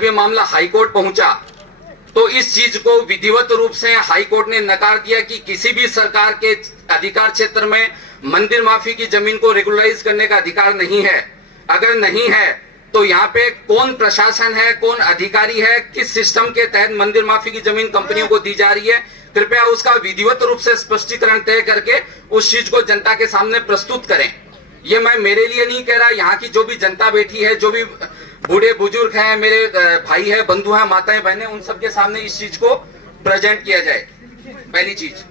जब ये मामला हाई कोर्ट पहुंचा तो इस चीज को विधिवत रूप से हाई कोर्ट ने नकार दिया कि किसी भी सरकार के अधिकार क्षेत्र में मंदिर माफी की जमीन को रेगुलराइज करने का अधिकार नहीं है। अगर नहीं है तो यहाँ पे कौन प्रशासन है, कौन अधिकारी है, किस सिस्टम के तहत मंदिर माफी की जमीन कंपनियों को दी जा रही है, कृपया उसका विधिवत रूप से स्पष्टीकरण तय करके उस चीज को जनता के सामने प्रस्तुत करें। ये मैं मेरे लिए नहीं कह रहा, यहाँ की जो भी जनता बैठी है, जो भी बूढ़े बुजुर्ग हैं, मेरे भाई है, बंधु हैं, माताएं बहनें, उन सबके सामने इस चीज को प्रेजेंट किया जाए। पहली चीज।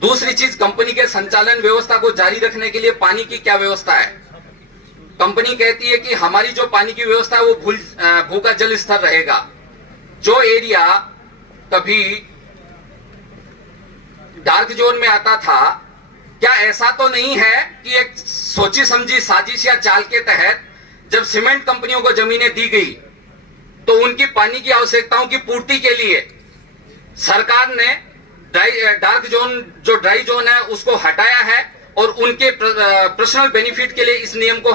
दूसरी चीज, कंपनी के संचालन व्यवस्था को जारी रखने के लिए पानी की क्या व्यवस्था है। कंपनी कहती है कि हमारी जो पानी की व्यवस्था है वो भू का जल स्तर रहेगा। जो एरिया कभी डार्क जोन में आता था, क्या ऐसा तो नहीं है कि एक सोची समझी साजिश या चाल के तहत जब सीमेंट कंपनियों को जमीनें दी गई तो उनकी पानी की आवश्यकताओं की पूर्ति के लिए सरकार ने डार्क जोन, जो ड्राई जोन है, उसको हटाया है और उनके पर्सनल बेनिफिट के लिए इस नियम को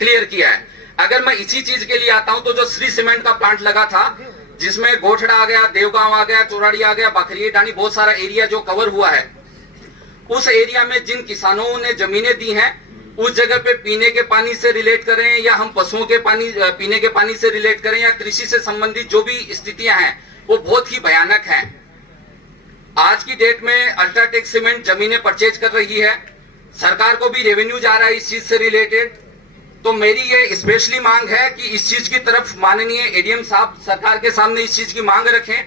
क्लियर किया है। अगर मैं इसी चीज के लिए आता हूं तो जो श्री सीमेंट का प्लांट लगा था, जिसमें गोठड़ा आ गया, देवगांव आ गया, चौराड़ी आ गया, बाखरी डानी, बहुत सारा एरिया जो कवर हुआ है, उस एरिया में जिन किसानों ने जमीनें दी हैं उस जगह पे पीने के पानी से रिलेट करें या हम पशुओं के पानी पीने के पानी से रिलेट करें या कृषि से संबंधित जो भी स्थितियां हैं वो बहुत ही भयानक हैं। आज की डेट में अल्ट्राटेक सीमेंट जमीनें परचेज कर रही है, सरकार को भी रेवेन्यू जा रहा है इस चीज से रिलेटेड। तो मेरी ये स्पेशली मांग है कि इस चीज की तरफ माननीय एडीएम साहब सरकार के सामने इस चीज की मांग रखें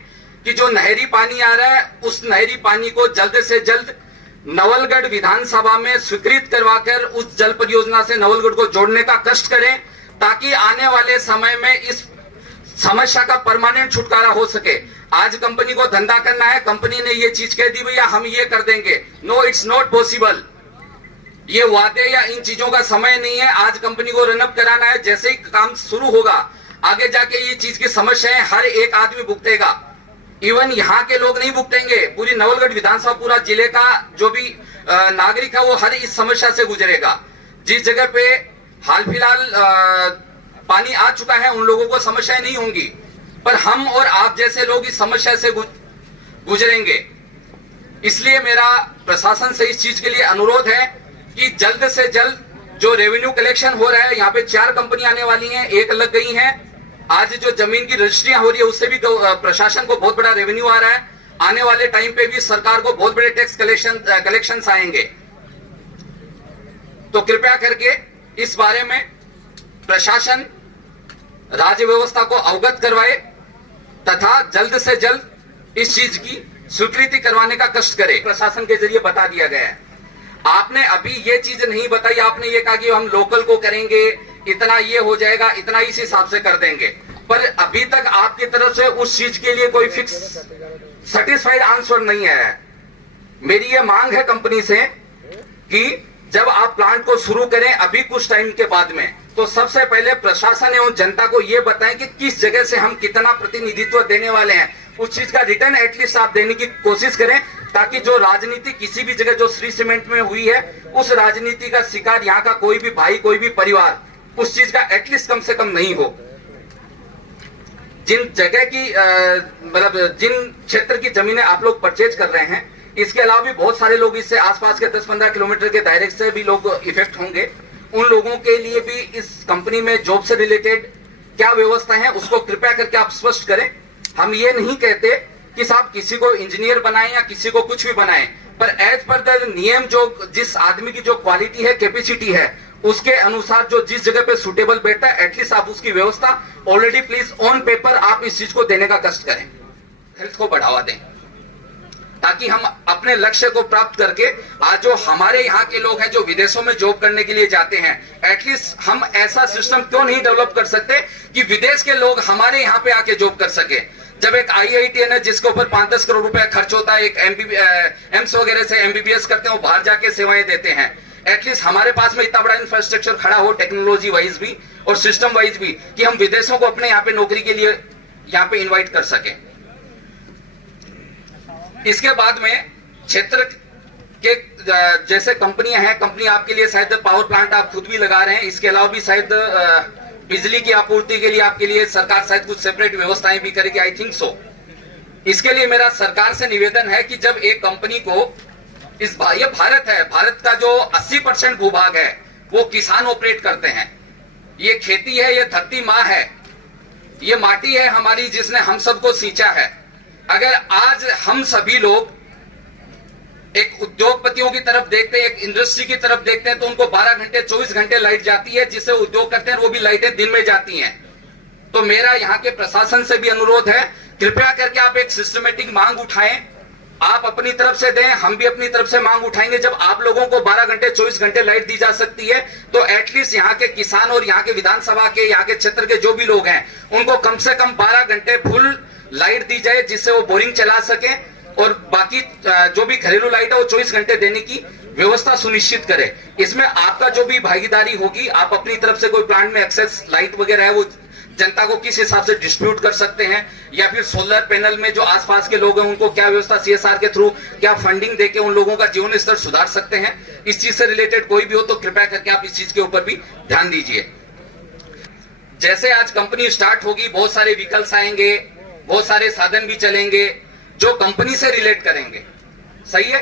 कि जो नहरी पानी आ रहा है उस नहरी पानी को जल्द से जल्द नवलगढ़ विधानसभा में स्वीकृत करवाकर उस जल परियोजना से नवलगढ़ को जोड़ने का कष्ट करें, ताकि आने वाले समय में इस समस्या का परमानेंट छुटकारा हो सके। आज कंपनी को धंधा करना है, कंपनी ने ये चीज कह दी भैया हम ये कर देंगे, नो इट्स नॉट पॉसिबल। ये वादे या इन चीजों का समय नहीं है। आज कंपनी को रनअप कराना है, जैसे ही काम शुरू होगा आगे जाके ये चीज की समस्याएं हर एक आदमी भुगतेगा। इवन यहाँ के लोग नहीं भुगतेंगे, पूरी नवलगढ़ विधानसभा, पूरा जिले का जो भी नागरिक है वो हर इस समस्या से गुजरेगा। जिस जगह पे हाल फिलहाल पानी आ चुका है उन लोगों को समस्याएं नहीं होंगी, पर हम और आप जैसे लोग इस समस्या से गुजरेंगे। इसलिए मेरा प्रशासन से इस चीज के लिए अनुरोध है कि जल्द से जल्द जो रेवेन्यू कलेक्शन हो रहा है, यहाँ पे 4 कंपनी आने वाली हैं, 1 लग गई हैं। आज जो जमीन की रजिस्ट्रियां हो रही है उससे भी प्रशासन को बहुत बड़ा रेवेन्यू आ रहा है। आने वाले टाइम पे भी सरकार को बहुत बड़े टैक्स कलेक्शन आएंगे। तो कृपया करके इस बारे में प्रशासन राज्य व्यवस्था को अवगत करवाए तथा जल्द से जल्द इस चीज की स्वीकृति करवाने का कष्ट करे। प्रशासन के जरिए बता दिया गया है। आपने अभी ये चीज नहीं बताई, आपने ये कहा कि हम लोकल को करेंगे, इतना ये हो जाएगा, इतना इस हिसाब से कर देंगे, पर अभी तक आपकी तरफ से उस चीज के लिए कोई फिक्स सेटिस्फाइड आंसर नहीं आया है। मेरी ये मांग है कंपनी से कि जब आप प्लांट को शुरू करें अभी कुछ टाइम के बाद में, तो सबसे पहले प्रशासन एवं जनता को ये बताएं कि किस जगह से हम कितना प्रतिनिधित्व देने वाले हैं। उस चीज का रिटर्न एटलीस्ट आप देने की कोशिश करें, ताकि जो राजनीति किसी भी जगह जो श्री सीमेंट में हुई है उस राजनीति का शिकार यहाँ का कोई भी भाई, कोई भी परिवार उस चीज का एटलीस्ट कम से कम नहीं हो। जिन जगह की मतलब जिन क्षेत्र की जमीनें आप लोग परचेज कर रहे हैं, इसके अलावा भी बहुत सारे लोग इससे आसपास के 10-15 किलोमीटर के दायरे से भी लोग इफेक्ट होंगे। उन लोगों के लिए भी इस कंपनी में जॉब से रिलेटेड क्या व्यवस्था है उसको कृपया करके आप स्पष्ट करें। हम ये नहीं कहते कि साहब किसी को इंजीनियर बनाएं या किसी को कुछ भी बनाएं, पर एज पर द नियम जो जिस आदमी की जो क्वालिटी है, कैपेसिटी है, उसके अनुसार जो जिस जगह पे सुटेबल बैठता है एटलीस्ट आप उसकी व्यवस्था ऑलरेडी प्लीज ऑन पेपर आप इस चीज को देने का कष्ट करें। हेल्थ को बढ़ावा दें ताकि हम अपने लक्ष्य को प्राप्त करके आज जो हमारे यहाँ के लोग हैं जो विदेशों में जॉब करने के लिए जाते हैं, एटलीस्ट हम ऐसा सिस्टम क्यों नहीं डेवलप कर सकते कि विदेश के लोग हमारे यहाँ पे आके जॉब कर सके। जब एक IITN है जिसके ऊपर 5-10 करोड़ रुपए खर्च होता है, एक एम्स वगैरह से MBBS करते हैं, वो बाहर जाके सेवाएं देते हैं। एटलीस्ट हमारे पास में इतना बड़ा इंफ्रास्ट्रक्चर खड़ा हो टेक्नोलॉजी वाइज भी और सिस्टम वाइज भी कि हम विदेशों को अपने यहाँ पे नौकरी के लिए यहाँ पे इन्वाइट कर सके। इसके बाद में क्षेत्र के जैसे कंपनियां हैं, कंपनी आपके लिए शायद पावर प्लांट आप खुद भी लगा रहे हैं, इसके अलावा भी शायद बिजली की आपूर्ति के लिए आपके लिए सरकार शायद कुछ सेपरेट व्यवस्थाएं भी करेगी, आई थिंक सो। इसके लिए मेरा सरकार से निवेदन है कि जब एक कंपनी को ये भारत है, भारत का जो 80% भूभाग है वो किसान ऑपरेट करते हैं। ये खेती है, ये धरती माँ है, ये माटी है हमारी जिसने हम सबको सींचा है। अगर आज हम सभी लोग एक उद्योगपतियों की तरफ देखते हैं, एक इंडस्ट्री की तरफ देखते हैं, तो उनको 12 घंटे 24 घंटे लाइट जाती है, जिससे उद्योग करते हैं वो भी लाइटें दिन में जाती हैं। तो मेरा यहाँ के प्रशासन से भी अनुरोध है, कृपया करके आप एक सिस्टमेटिक मांग उठाएं, आप अपनी तरफ से दें, हम भी अपनी तरफ से मांग उठाएंगे। जब आप लोगों को 12 घंटे 24 घंटे लाइट दी जा सकती है तो एटलीस्ट यहाँ के किसान और यहाँ के विधानसभा के, यहाँ के क्षेत्र के जो भी लोग हैं, उनको कम से कम 12 घंटे फुल लाइट दी जाए, जिससे वो बोरिंग चला सके और बाकी जो भी घरेलू लाइट है वो 24 घंटे देने की व्यवस्था सुनिश्चित करे। इसमें आपका जो भी भागीदारी होगी, आप अपनी तरफ से कोई प्लांट में एक्सेस लाइट वगैरह है वो जनता को किस हिसाब से डिस्ट्रीब्यूट कर सकते हैं, या फिर सोलर पैनल में जो आसपास के लोग हैं उनको क्या व्यवस्था CSR के थ्रू क्या फंडिंग देके उन लोगों का जीवन स्तर सुधार सकते हैं। इस चीज से रिलेटेड कोई भी हो तो कृपया करके आप इस चीज के ऊपर भी ध्यान दीजिए। जैसे आज कंपनी स्टार्ट होगी, बहुत सारे व्हीकल्स आएंगे, बहुत सारे साधन भी चलेंगे जो कंपनी से रिलेट करेंगे, सही है।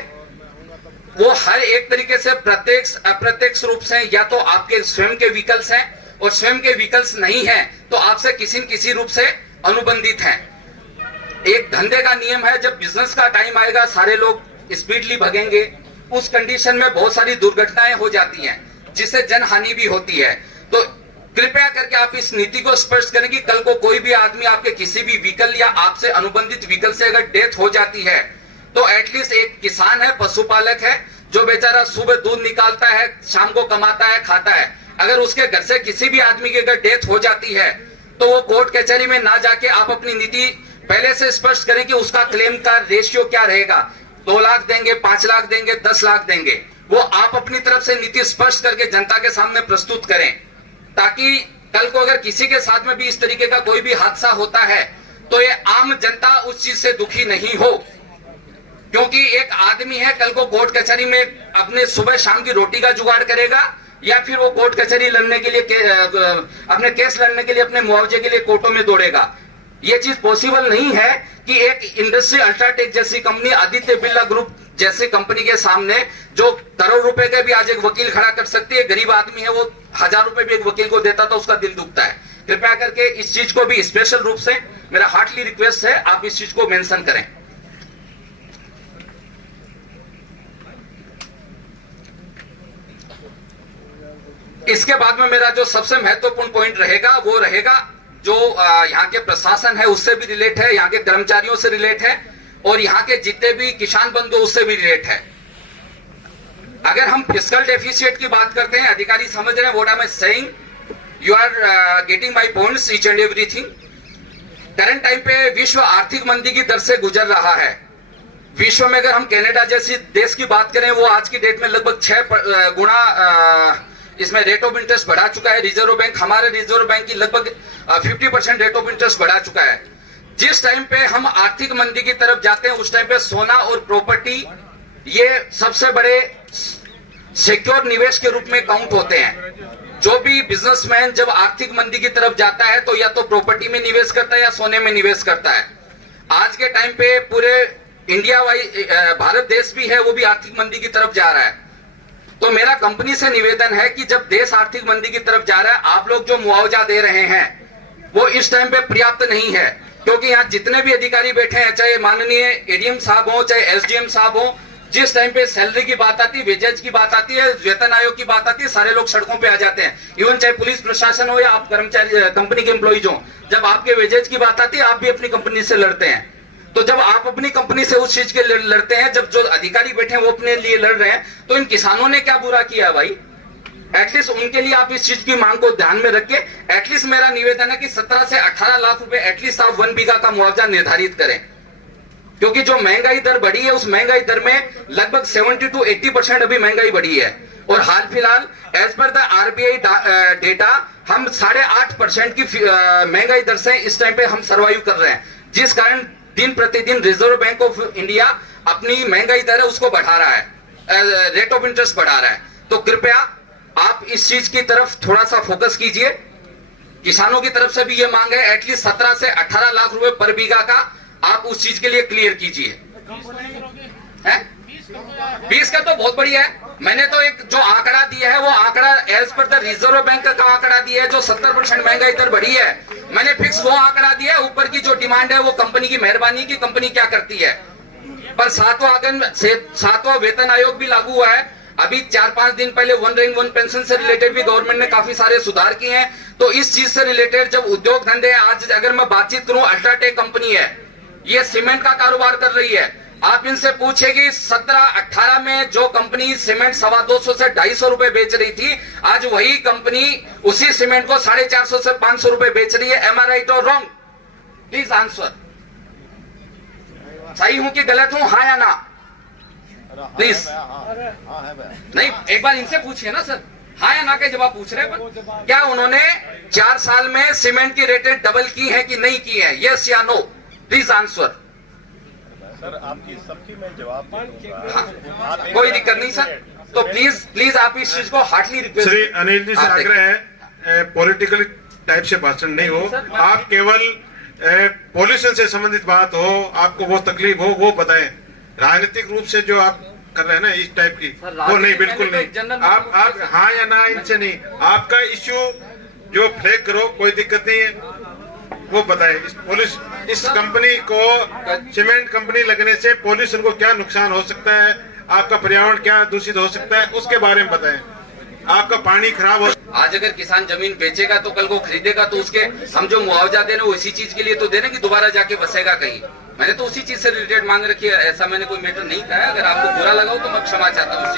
वो हर एक तरीके से प्रत्यक्ष अप्रत्यक्ष रूप से या तो आपके स्वयं के व्हीकल्स हैं, और स्वयं के व्हीकल्स नहीं है तो आपसे किसी न किसी रूप से अनुबंधित हैं। एक धंधे का नियम है, जब बिजनेस का टाइम आएगा सारे लोग स्पीडली भगेंगे, उस कंडीशन में बहुत सारी दुर्घटनाएं हो जाती हैं जिससे जनहानि भी होती है। तो कृपया करके आप इस नीति को स्पष्ट करें कि कल को कोई भी आदमी आपके किसी भी व्हीकल या आपसे अनुबंधित व्हीकल से अगर डेथ हो जाती है तो एटलीस्ट एक किसान है, पशुपालक है, जो बेचारा सुबह दूध निकालता है, शाम को कमाता है, खाता है, अगर उसके घर से किसी भी आदमी की अगर डेथ हो जाती है तो वो कोर्ट कचहरी में ना जाके आप अपनी नीति पहले से स्पष्ट करें कि उसका क्लेम का रेशियो क्या रहेगा, 2 लाख देंगे, 5 लाख देंगे, 10 लाख देंगे, वो आप अपनी तरफ से नीति स्पष्ट करके जनता के सामने प्रस्तुत करें, ताकि कल को अगर किसी के साथ में भी इस तरीके का कोई भी हादसा होता है तो ये आम जनता उस चीज से दुखी नहीं हो। क्योंकि एक आदमी है, कल को कोर्ट कचहरी में अपने सुबह शाम की रोटी का जुगाड़ करेगा, या फिर वो कोर्ट कचहरी लड़ने के लिए अपने केस लड़ने के लिए अपने मुआवजे के लिए कोर्टों में दौड़ेगा। ये चीज पॉसिबल नहीं है कि एक इंडस्ट्री अल्ट्राटेक जैसी कंपनी, आदित्य बिरला ग्रुप जैसी कंपनी के सामने जो करोड़ रुपए का भी आज एक वकील खड़ा कर सकती है, गरीब आदमी है वो 1000 रुपए भी एक वकील को देता तो उसका दिल दुखता है। कृपया करके इस चीज को भी स्पेशल रूप से मेरा हार्टली रिक्वेस्ट है, आप इस चीज को मेंशन करें। इसके बाद में मेरा जो सबसे महत्वपूर्ण पॉइंट रहेगा वो रहेगा जो यहाँ के प्रशासन है उससे भी रिलेट है, यहाँ के कर्मचारियों से रिलेट है, और यहाँ के जितने भी किसान बंधु उससे भी रिलेट है। अगर हम फिस्कल डेफिसिट की बात करते हैं, अधिकारी समझ रहे हैं what I am saying, you are getting my points each and everything. Current time पे विश्व आर्थिक मंदी की दर से गुजर रहा है। विश्व में अगर हम कनाडा जैसी देश की बात करें, वो आज की डेट में लगभग 6 गुना इसमें रेट ऑफ इंटरेस्ट बढ़ा चुका है। रिजर्व बैंक, हमारे रिजर्व बैंक की लगभग 50% रेट ऑफ इंटरेस्ट बढ़ा चुका है। जिस टाइम पे हम आर्थिक मंदी की तरफ जाते हैं उस टाइम पे सोना और प्रॉपर्टी ये सबसे बड़े सिक्योर निवेश के रूप में काउंट होते हैं। जो भी बिजनेसमैन जब आर्थिक मंदी की तरफ जाता है तो या तो प्रॉपर्टी में निवेश करता है या सोने में निवेश करता है। आज के टाइम पे पूरे इंडिया वाइज भारत देश भी है, वो भी आर्थिक मंदी की तरफ जा रहा है। तो मेरा कंपनी से निवेदन है कि जब देश आर्थिक मंदी की तरफ जा रहा है, आप लोग जो मुआवजा दे रहे हैं वो इस टाइम पे पर्याप्त नहीं है, क्योंकि यहाँ जितने भी अधिकारी बैठे हैं, चाहे माननीय एडीएम साहब हो, चाहे एसडीएम साहब हो, जिस टाइम पे सैलरी की बात आती है, वेजेज की बात आती है, वेतन आयोग की बात आती है, सारे लोग सड़कों पे आ जाते हैं। इवन चाहे पुलिस प्रशासन हो या आप कर्मचारी कंपनी के एम्प्लॉइज हो, जब आपके वेजेज की बात आती है आप भी अपनी कंपनी से लड़ते हैं। तो जब आप अपनी कंपनी से उस चीज के लड़ते हैं, जब जो अधिकारी बैठे हैं वो अपने लिए लड़ रहे हैं, तो इन किसानों ने क्या बुरा किया भाई? एटलीस्ट उनके लिए आप इस चीज की मांग को ध्यान में रख के एटलीस्ट मेरा निवेदन है कि 17 से 18 लाख रुपए एटलीस्ट आप 1 बीघा का मुआवजा निर्धारित करें, क्योंकि जो महंगाई दर बढ़ी है उस महंगाई दर में लगभग 70 to 80% अभी महंगाई बढ़ी है। और हाल फिलहाल as per the RBI data हम 8.5% की महंगाई दर से इस टाइम पे हम सर्वाइव कर रहे हैं, जिस कारण दिन प्रतिदिन रिजर्व बैंक ऑफ इंडिया अपनी महंगाई दर है उसको बढ़ा रहा है, रेट ऑफ इंटरेस्ट बढ़ा रहा है। तो कृपया आप इस चीज की तरफ थोड़ा सा फोकस कीजिए किसानों की तरफ से भी ये मांग है एटलीस्ट 17 से 18 लाख रुपए पर बीघा का आप उस चीज के लिए क्लियर कीजिए। है 20 का तो बहुत बढ़िया है। मैंने तो एक जो आंकड़ा दिया है वो आंकड़ा as per the reserve bank का आंकड़ा दिया है, जो 70% महंगाई दर बढ़ी है। मैंने फिक्स वो आंकड़ा दिया है, ऊपर की जो डिमांड है वो कंपनी की मेहरबानी की कंपनी क्या करती है। पर 7वां वेतन आयोग भी लागू हुआ है। अभी 4-5 दिन पहले वन रैंक वन पेंशन से रिलेटेड भी गवर्नमेंट ने काफी सारे सुधार किए हैं। तो इस चीज से रिलेटेड जब उद्योग धंधे, आज अगर मैं बातचीत करूं, अल्ट्राटेक कंपनी है, ये सीमेंट का कारोबार कर रही है। आप इनसे पूछेगी 17-18 में जो कंपनी सीमेंट 250 से 250 रुपए बेच रही थी, आज वही कंपनी उसी सीमेंट को 450 से 500 रुपए बेच रही है। एम आई राइट और रॉन्ग? Please answer. सही हूं कि गलत हूं, हाँ या ना? प्लीज। नहीं, एक बार इनसे पूछिए ना सर, हाँ या ना के जवाब पूछ रहे हैं। पर क्या उन्होंने 4 साल में सीमेंट की रेटें डबल की है कि नहीं की है? यस या नो? Please answer. सर आपकी सबकी मैं जवाब दूंगा। हाँ, कोई दिक्कत नहीं सर। तो प्लीज आप इस चीज को हार्टली रिक्वेस्ट। श्री अनिल जी से आग्रह है, पॉलिटिकल टाइप से भाषण नहीं हो। आप केवल पॉल्यूशन से संबंधित बात हो, आपको वो तकलीफ हो वो बताएं। राजनीतिक रूप से जो आप कर रहे हैं ना इस टाइप की, वो नहीं, बिल्कुल नहीं। आप हाँ या ना इनसे नहीं, आपका इश्यू जो फ्लैग करो कोई दिक्कत नहीं है, वो बताएं। इस कंपनी को, सीमेंट कंपनी लगने से पॉल्यूशन को क्या नुकसान हो सकता है, आपका पर्यावरण क्या दूषित हो सकता है, उसके बारे में बताएं। आपका पानी खराब हो, आज अगर किसान जमीन बेचेगा तो कल को खरीदेगा तो उसके हम जो मुआवजा दे रहे हैं वो इसी चीज के लिए तो दे रहे हैं कि दोबारा जाके बसेगा कहीं। मैंने तो उसी चीज से रिलेटेड मांग रखी है, ऐसा मैंने कोई मैटर नहीं कहा है। अगर आपको बुरा लगा हो तो मैं क्षमा चाहता हूँ।